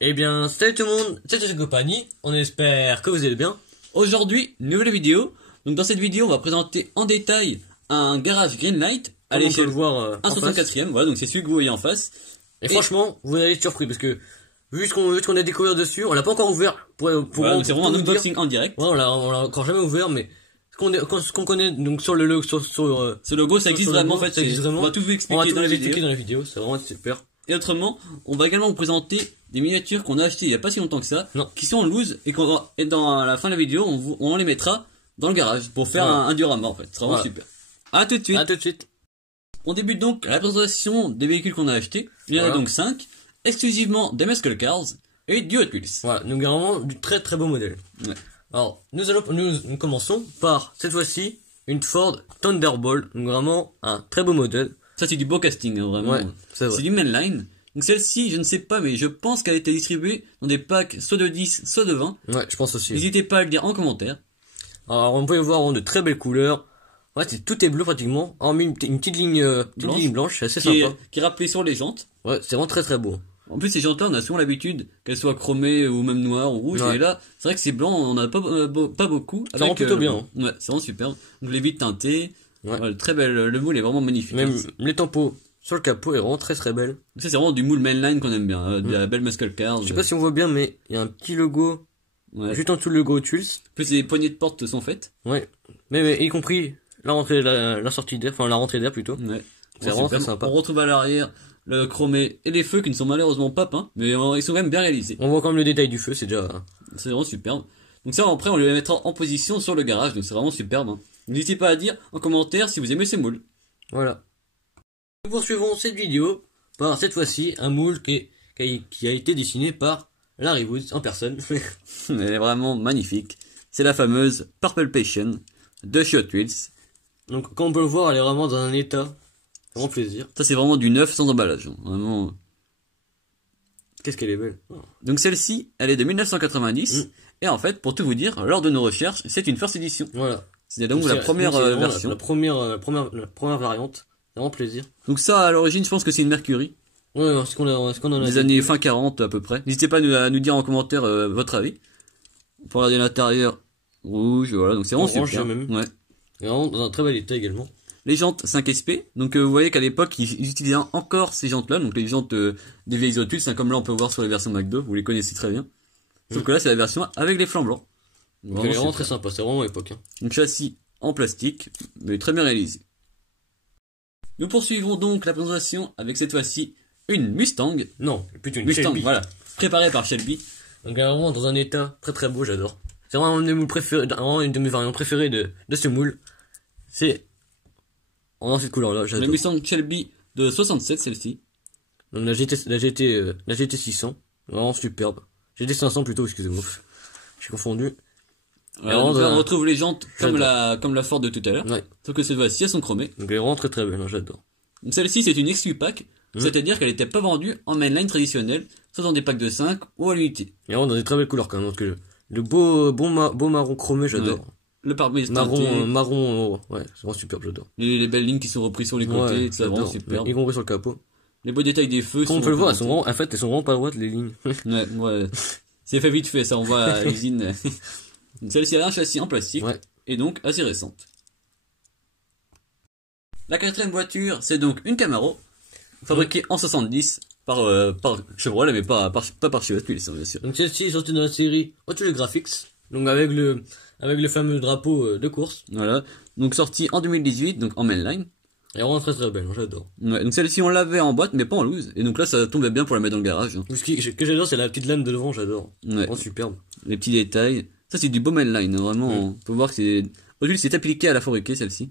Eh bien, salut tout le monde, c'est Toshi Compagnie, on espère que vous allez bien. Aujourd'hui, nouvelle vidéo. Donc dans cette vidéo, on va présenter en détail un garage Greenlight à Comme on peut l'échelle le voir en 1/64e. Voilà, donc c'est celui que vous voyez en face. Et franchement, vous allez être surpris parce que vu ce qu'on a découvert dessus, on l'a pas encore ouvert Voilà, c'est vraiment un unboxing en direct. Ouais, on l'a encore jamais ouvert, mais ce qu'on connaît donc sur le logo, Ce logo, ça existe vraiment en fait. ça existe vraiment. On va tout vous On va expliquer tout dans vous la expliquer vidéo. dans la vidéo, c'est vraiment super. Et autrement, on va également vous présenter des miniatures qu'on a achetées il y a pas si longtemps que ça, Non. qui sont en loose et dans la fin de la vidéo, on les mettra dans le garage pour faire Voilà. un diorama en fait. C'est vraiment Voilà. super. À tout de suite. À tout de suite. On débute donc la présentation des véhicules qu'on a achetés. Il y en a Voilà. donc 5, exclusivement des Muscle Cars et du Hot Wheels. Voilà, donc vraiment du très très beau modèle. Ouais. Alors, nous commençons par cette fois-ci une Ford Thunderbolt, donc vraiment un très beau modèle. Ça c'est du beau casting, hein, vraiment. Ouais, c'est vrai. C'est du mainline. Donc celle-ci, je ne sais pas, mais je pense qu'elle a été distribuée dans des packs soit de 10, soit de 20. Ouais, je pense aussi. N'hésitez pas à le dire en commentaire. Alors, on peut y voir de très belles couleurs. Ouais, tout est bleu pratiquement. Hormis une petite ligne blanche, c'est assez sympa. Qui est rappelée sur les jantes. Ouais, c'est vraiment très très beau. En plus, ces jantes-là, on a souvent l'habitude qu'elles soient chromées ou même noires ou rouges. Ouais. Et là, c'est vrai que c'est blanc, on en a pas beaucoup. Ça rend plutôt bien. Ouais, c'est vraiment super. Donc les vitres teintées. Ouais. Ouais, très belle. Le moule est vraiment magnifique. Même les tampons sur le capot est vraiment très très belle. Donc ça, c'est vraiment du moule mainline qu'on aime bien. De la belle muscle car. Je sais pas si on voit bien, mais il y a un petit logo Ouais. juste en dessous le logo Hot Wheels. En plus, les poignées de porte sont faites. Ouais. Mais y compris la rentrée, la sortie d'air, enfin la rentrée d'air plutôt. Ouais. C'est vraiment très sympa. On retrouve à l'arrière le chromé et les feux qui ne sont malheureusement pas peints, mais ils sont quand même bien réalisés. On voit quand même le détail du feu, c'est déjà. C'est vraiment superbe. Donc ça, après, on le mettra en position sur le garage, donc c'est vraiment superbe. Hein. N'hésitez pas à dire en commentaire si vous aimez ces moules. Voilà. Nous poursuivons cette vidéo par cette fois-ci un moule qui a été dessiné par Larry Woods en personne. Elle est vraiment magnifique. C'est la fameuse Purple Passion de chez Hot Wheels. Donc, comme on peut le voir, elle est vraiment dans un état. Vraiment plaisir. Ça, c'est vraiment du neuf sans emballage. Hein. Vraiment. Qu'est-ce qu'elle est belle. Donc celle-ci, elle est de 1990. Et en fait, pour tout vous dire, lors de nos recherches, c'est une first edition. Voilà. C'est donc la première c'est vraiment version. La première variante. C'est vraiment plaisir. Donc ça, à l'origine, je pense que c'est une Mercury. Ouais, est-ce qu'on en a Des années fin 40 à peu près. N'hésitez pas à nous dire en commentaire votre avis. Pour regarder l'intérieur, rouge, voilà, donc c'est vraiment Orange, super. même. Ouais. Et vraiment dans un très bel état également. Les jantes 5SP, donc vous voyez qu'à l'époque ils utilisaient encore ces jantes-là, donc les jantes des vieilles Hot Wheels, hein, comme là on peut voir sur les versions McDo, vous les connaissez très bien. Sauf que là c'est la version avec les flancs blancs. Donc, elle est vraiment très sympa, c'est vraiment époque. Hein. Donc châssis en plastique, mais très bien réalisé. Nous poursuivons donc la présentation avec cette fois-ci une Mustang. Non, plutôt une Mustang, Shelby. voilà, préparée par Shelby. Donc elle est vraiment dans un état très très beau, j'adore. C'est vraiment une de mes moules préférées, vraiment une de mes variantes préférées de ce moule. C'est dans cette couleur-là, La j'adore. Mustang Shelby de 67 celle-ci. Donc la GT 600, vraiment superbe. GT 500 plutôt, excusez-moi. J'ai confondu. Voilà, vraiment donc là, dans on un- retrouve les jantes J'adore. comme la Ford de tout à l'heure. Ouais. Sauf que cette fois-ci elles sont chromées. Donc elle est vraiment très très belle, hein, j'adore. Donc celle-ci c'est une exclu pack, c'est-à-dire qu'elle n'était pas vendue en mainline traditionnel, soit dans des packs de 5 ou à l'unité. Et vraiment dans des très belles couleurs quand même. Donc le beau marron chromé, j'adore. Le pare-brise teinté, Marron, ouais, c'est vraiment superbe, j'adore. les belles lignes qui sont reprises sur les côtés, Ouais, tout ça vraiment j'adore. super. Y compris sur le capot. Les beaux détails des feux Comme on peut le voir, elles sont vraiment, en fait, elles sont vraiment pas droites les lignes. Ouais. C'est fait vite fait, ça on voit à l'usine. Donc celle-ci a un châssis en plastique, Ouais. et donc assez récente. La quatrième voiture, c'est donc une Camaro, fabriquée en 70 par Chevrolet, mais pas par chez Hot Wheels, bien sûr. Donc celle-ci est sortie dans la série Hot Wheels Graphics. Donc avec le fameux drapeau de course. Voilà. Donc sortie en 2018, donc en mainline. Elle est vraiment très très belle, hein, j'adore. Ouais, donc celle-ci on l'avait en boîte, mais pas en loose. Et donc là ça tombait bien pour la mettre dans le garage. Hein. Ce que j'adore, c'est la petite lame de devant, j'adore. Ouais. Vraiment superbe. Les petits détails. Ça c'est du beau mainline, hein, vraiment. On peut voir que c'est... Aujourd'hui c'est appliqué à la fabriquer celle-ci.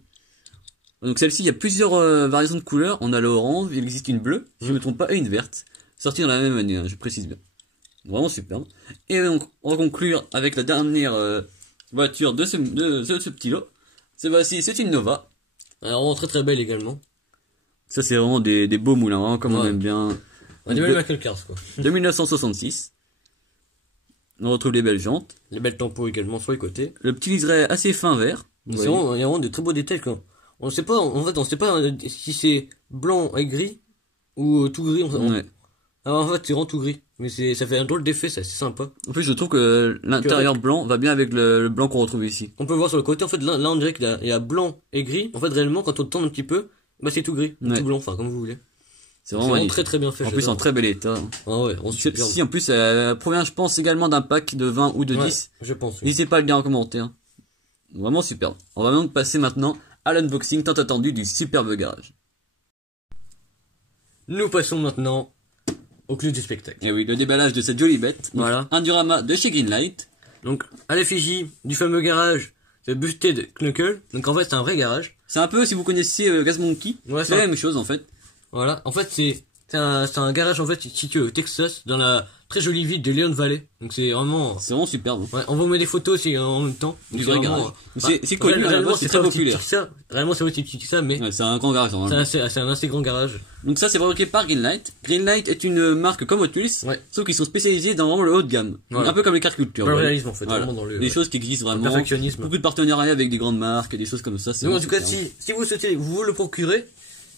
Donc celle-ci, il y a plusieurs variations de couleurs. On a l'orange, il existe une bleue, si je ne me trompe pas, et une verte. Sortie dans la même année, hein, je précise bien. Vraiment superbe. Et donc on va conclure avec la dernière voiture de ce petit lot. C'est une Nova. Elle est vraiment très très belle également. Ça c'est vraiment des beaux moules, hein, vraiment comme on Ouais. aime bien. On dirait le Michael Kors, quoi. De 1966. On retrouve les belles jantes. Les belles tampons également sur les côtés. Le petit liseré assez fin vert. Il y a vraiment de très beaux détails, quoi. On sait pas, en fait, on sait pas si c'est blanc et gris ou tout gris. Ouais. Alors en fait, c'est vraiment tout gris. Mais ça fait un drôle d'effet, c'est assez sympa. En plus, je trouve que l'intérieur blanc va bien avec le blanc qu'on retrouve ici. On peut voir sur le côté, en fait, là on dirait qu'il y a blanc et gris. En fait, réellement, quand on tourne un petit peu, bah c'est tout gris, Ouais. tout blanc, enfin, comme vous voulez. C'est vraiment magnifique. très très bien fait. En plus, en très bel état. Ah ouais, on super. Si, en plus, elle provient, je pense, également d'un pack de 20 ou de 10. Je pense. Oui. N'hésitez pas à le dire en commentaire. Vraiment superbe. On va donc passer maintenant à l'unboxing tant attendu du superbe garage. Nous passons maintenant au clou du spectacle. Et oui, le déballage de cette jolie bête. Donc, Voilà. un diorama de chez Greenlight. Donc, à l'effigie du fameux garage de Busted Knuckle. Donc, en fait, c'est un vrai garage. C'est un peu, si vous connaissiez Gas Monkey, Ouais, c'est la même chose en fait. Voilà. En fait, c'est un garage, en fait, situé au Texas, dans la très jolie ville de Leon Valley. Donc, c'est vraiment... C'est vraiment superbe. Ouais, on vous met des photos aussi en même temps. Du C'est vrai vraiment- garage. Bah, C'est connu, réellement, c'est pas très aussi populaire. petit que ça. Réellement, c'est aussi petit que ça, mais Ouais, c'est un grand garage. Normalement. c'est un assez grand garage. Donc ça, c'est fabriqué par Greenlight. Greenlight est une marque comme Hot Wheels, Ouais. sauf qu'ils sont spécialisés dans vraiment le haut de gamme. Voilà. Un peu comme les Car Culture. Dans le voilà. réalisme, en fait. Voilà. Vraiment dans le... Des choses qui existent vraiment. perfectionnisme. Beaucoup de partenariats avec des grandes marques, des choses comme ça. C'est Donc, en vraiment tout cas, super. si vous souhaitez vous le procurer,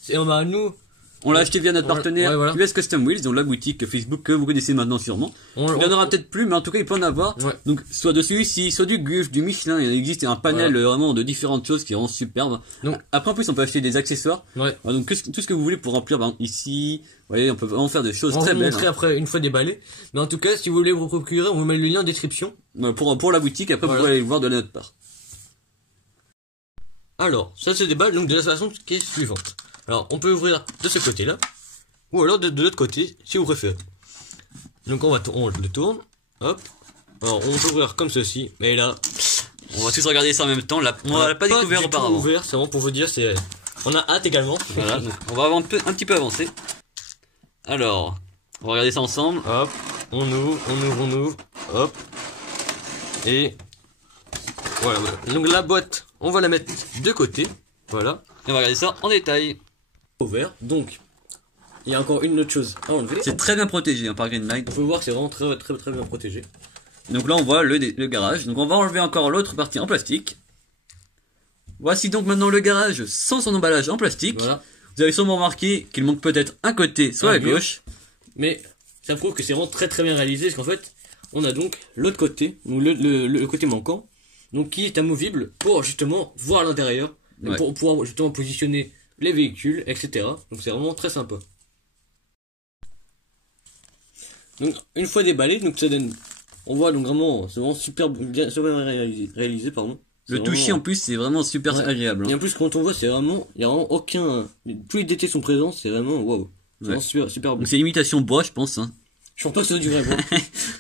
c'est, on a nous, On l'a acheté via notre Voilà. partenaire Ouais, voilà. US Custom Wheels, donc la boutique Facebook que vous connaissez maintenant sûrement. Il y en aura peut-être plus, mais en tout cas il peut en avoir. Ouais. Donc soit dessus, soit du Guff, du Michelin, il existe un panel Voilà. vraiment de différentes choses qui rend superbe. Donc- Après en plus on peut acheter des accessoires. ouais. Donc tout ce que vous voulez pour remplir, par exemple, ici, vous voyez, on peut vraiment faire des choses On va très vous belles. montrer après, une fois déballé. Mais en tout cas, si vous voulez vous procurer, on vous met le lien en description. Pour la boutique, après Voilà. vous pourrez aller le voir de notre part. Alors, ça se déballe donc de la façon qui est suivante. Alors, on peut ouvrir de ce côté-là, ou alors de l'autre côté, si vous préférez. Donc on le tourne, hop. Alors on peut ouvrir comme ceci, mais là, On va tous regarder ça en même temps, on l'a pas découvert du tout auparavant. ouvert, c'est vraiment pour vous dire, on a hâte également. Voilà, donc on va un petit peu avancer. Alors, on va regarder ça ensemble. Hop, on ouvre, hop. Et voilà. Donc la boîte, on va la mettre de côté, voilà. Et on va regarder ça en détail. Ouvert, donc il y a encore une autre chose à enlever. C'est très bien protégé par Greenlight. On peut voir que c'est vraiment très très très bien protégé. Donc là on voit le garage. Donc on va enlever encore l'autre partie en plastique. Voici donc maintenant le garage sans son emballage en plastique. Voilà. Vous avez sûrement remarqué qu'il manque peut-être un côté soit Un à mur. gauche. Mais ça prouve que c'est vraiment très très bien réalisé, parce qu'en fait, on a donc l'autre côté, ou le côté manquant, donc qui est amovible pour justement voir l'intérieur, et Ouais. pour pouvoir justement positionner les véhicules, etc. Donc c'est vraiment très sympa. Donc une fois déballé, donc ça donne, on voit donc vraiment, c'est vraiment super bien réalisé, pardon. C'est Le toucher en vraiment- plus c'est vraiment super Ouais. agréable. Et Hein. en plus quand on voit, c'est vraiment, il y a vraiment aucun, tous les détails sont présents, c'est vraiment waouh. C'est Ouais. vraiment super super beau. Donc c'est imitation bois je pense. Hein. Je pense pas que c'est du vrai bois.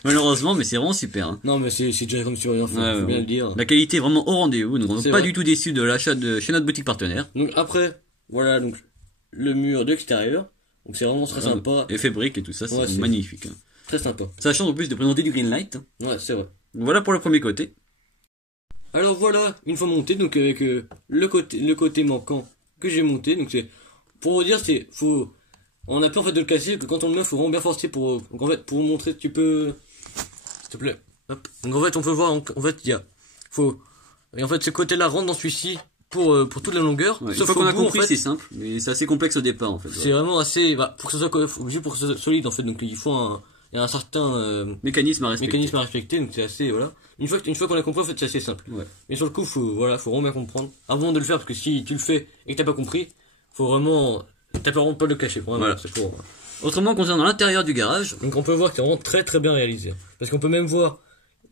Malheureusement mais c'est vraiment super. Hein. Non mais c'est déjà comme sur rien, faut Ouais, bien ouais. le dire. La qualité est vraiment au rendez-vous. Donc on n'est C'est pas vrai. du tout déçu de l'achat chez notre boutique partenaire. Donc après, voilà donc le mur de l'extérieur. Donc c'est vraiment très sympa, Effet brique et tout ça, Ouais, c'est c'est- magnifique. Hein. très sympa. Ça change en plus de présenter du Greenlight. Hein. Ouais, c'est vrai. Donc voilà pour le premier côté. Alors voilà, une fois monté, donc avec le côté manquant que j'ai monté, donc c'est pour vous dire, on a peur en fait de le casser, que quand on le met, faut vraiment bien forcer donc en fait pour vous montrer, tu peux, s'il te plaît. Hop. Donc en fait, on peut voir, en fait, et en fait ce côté-là rentre dans celui-ci pour toute la longueur. Ouais, une Sauf fois qu'on qu'au a bout, en compris, fait, c'est simple, mais c'est assez complexe au départ en fait. c'est vraiment assez, pour que ce soit juste pour que ce soit solide en fait, donc il y a un certain Mécanisme à respecter. mécanisme à respecter, donc c'est assez, voilà. Une fois qu'on a compris, en fait, c'est assez simple. Ouais. Mais sur le coup, faut vraiment bien comprendre. Avant de le faire, parce que si tu le fais et que t'as pas compris, faut vraiment, t'as vraiment pas de le cacher, vraiment. Voilà. C'est pour, Autrement, concernant l'intérieur du garage, donc on peut voir que c'est vraiment très très bien réalisé. Parce qu'on peut même voir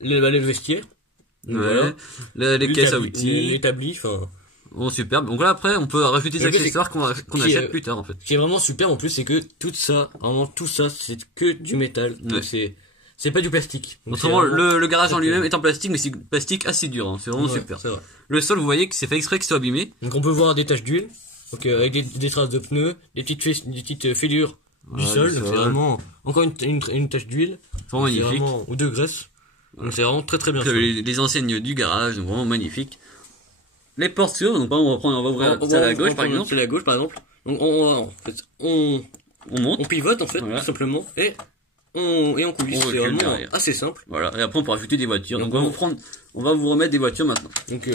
le vestiaire. Donc voilà. les caisses à outils, L'établi, enfin. oh superbe. Donc là après, on peut rajouter des Le but, accessoires qu'on qui, achète plus tard en fait. Ce qui est vraiment super en plus, c'est que vraiment tout ça, c'est que du métal. Ouais. Donc c'est pas du plastique. Donc Autrement, c'est vraiment- le garage en lui-même est en plastique, mais c'est plastique assez dur. Hein. C'est vraiment Ouais, super. c'est vrai. Le sol, vous voyez que c'est fait exprès qu'il soit abîmé. Donc on peut voir des taches d'huile, donc avec des traces de pneus, des petites fêlures du Ouais, sol. du Donc sol. c'est vraiment encore une tache d'huile, C'est vraiment c'est magnifique. vraiment- ou de graisse. Donc c'est vraiment très très bien Vous fait. avez les enseignes du garage, donc vraiment magnifique. Les portes s'ouvrent, donc on va ouvrir celle à la gauche par exemple. Celle à la gauche par exemple. Donc en fait, On monte. on pivote en fait Voilà. tout simplement et on coulisse. On C'est recule vraiment derrière. assez simple. Voilà. Et après on peut rajouter des voitures. Donc Donc, on va vous remettre des voitures maintenant. Donc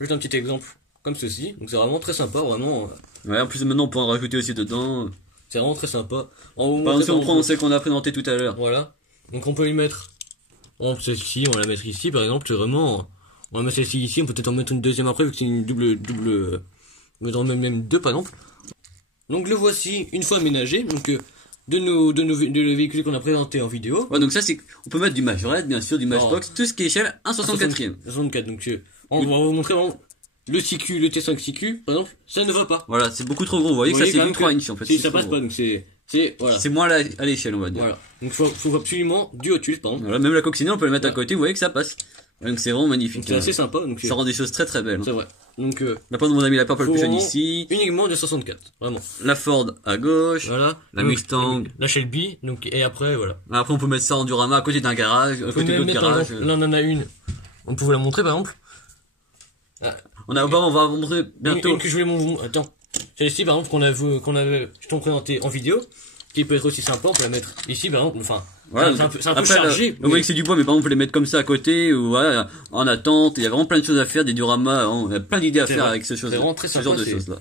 juste un petit exemple comme ceci. Donc c'est vraiment très sympa, vraiment. Ouais, en plus maintenant on peut en rajouter aussi dedans. C'est vraiment très sympa. On va vous Par exemple, si on montrer, prend celle qu'on a présenté tout à l'heure. voilà. Donc on peut les mettre. Celle-ci, on va la mettre ici, par exemple. C'est vraiment. On va mettre celle-ci ici. On peut peut-être en mettre une deuxième après, vu que c'est une double. On va mettre même deux, par exemple. Donc le voici une fois aménagé. Donc de le véhicule qu'on a présenté en vidéo. Ouais, donc ça, c'est, on peut mettre du Majorette, bien sûr, du Matchbox, tout ce qui est échelle 1/64e. 64, donc on va vous montrer vraiment le CQ, le T5 CQ, par exemple, ça ne va pas. Voilà, c'est beaucoup trop gros. Vous voyez que ça, c'est quand du même 3 inch, en fait. Si c'est ça trop passe gros. pas, donc voilà. C'est moins à l'échelle, on va dire. Voilà. Donc faut absolument du Hot Wheels, par exemple. Voilà, même la coccinelle, on peut la mettre à côté, vous voyez que ça passe. Donc c'est vraiment magnifique. Donc c'est assez sympa, donc Ça rend des choses très très belles. c'est vrai. Donc La pointe de mon ami la Purple faut Fusion vraiment ici. uniquement de 64, vraiment. La Ford à gauche. Voilà. La Donc, Mustang. La Shelby, donc et après voilà. Après, on peut mettre ça en Durama à côté d'un garage, à Faut côté même d'autres mettre, par garages. exemple, là on en a une. On peut vous la montrer par exemple. On va montrer bientôt. Une que je voulais montrer. Attends. Celle-ci par exemple qu'on avait je t'en présenté en vidéo, qui peut être aussi sympa, on peut la mettre ici par exemple. Enfin, Voilà, c'est un peu après, chargé. vous voyez que c'est du bois, mais par exemple, on peut les mettre comme ça à côté, ou voilà, en attente. Il y a vraiment plein de choses à faire, des dioramas, il y a plein d'idées à C'est faire vrai. avec ce C'est vraiment très ce genre sympa, de c'est- choses-là.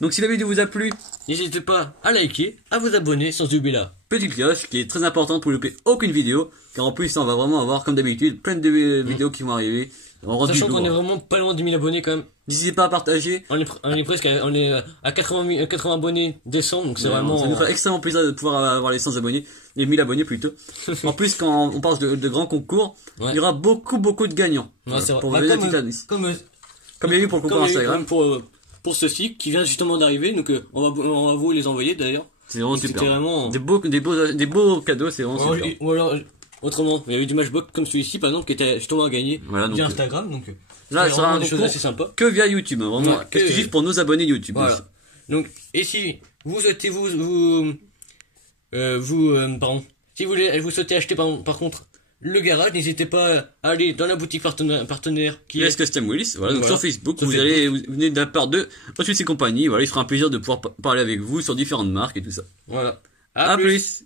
Donc si la vidéo vous a plu, N'hésitez pas à liker, à vous abonner sans oublier là. petite cloche qui est très importante pour ne louper aucune vidéo, car en plus, on va vraiment avoir, comme d'habitude, plein de vidéos qui vont arriver. On rend du Sachant qu'on est lourd. vraiment pas loin des 1000 abonnés quand même. N'hésitez pas à partager. On est presque à 80 abonnés décents, donc c'est Ça vraiment. nous ferait extrêmement plaisir de pouvoir avoir les 100 abonnés, les 1000 abonnés plutôt. En plus, quand on parle de grands concours, Ouais. il y aura beaucoup de gagnants. Ouais, c'est vrai. Pour Bah, vous aider à comme, Titanis. comme, Comme il y a eu pour le concours comme il y a eu Instagram. pour ceci qui vient justement d'arriver, donc on va vous les envoyer d'ailleurs. C'est vraiment Donc, super. c'était vraiment- Des beaux cadeaux, c'est vraiment super. Ou alors, autrement, il y a eu du Matchbox comme celui-ci par exemple qui était justement à gagner Voilà, donc, via Instagram, donc là, c'est ça sera vraiment un des choses concours assez sympas. que via YouTube, hein, vraiment Ouais, que- exclusif pour nos abonnés YouTube. Voilà. Donc, et si vous souhaitez si vous souhaitez acheter par contre le garage, n'hésitez pas à aller dans la boutique partenaire qui Yes est Custom Wheels, voilà, donc Voilà. sur Facebook, Sur vous venez de la part de Hot Wheels et compagnie, voilà, il sera un plaisir de pouvoir parler avec vous sur différentes marques et tout ça. voilà. À plus.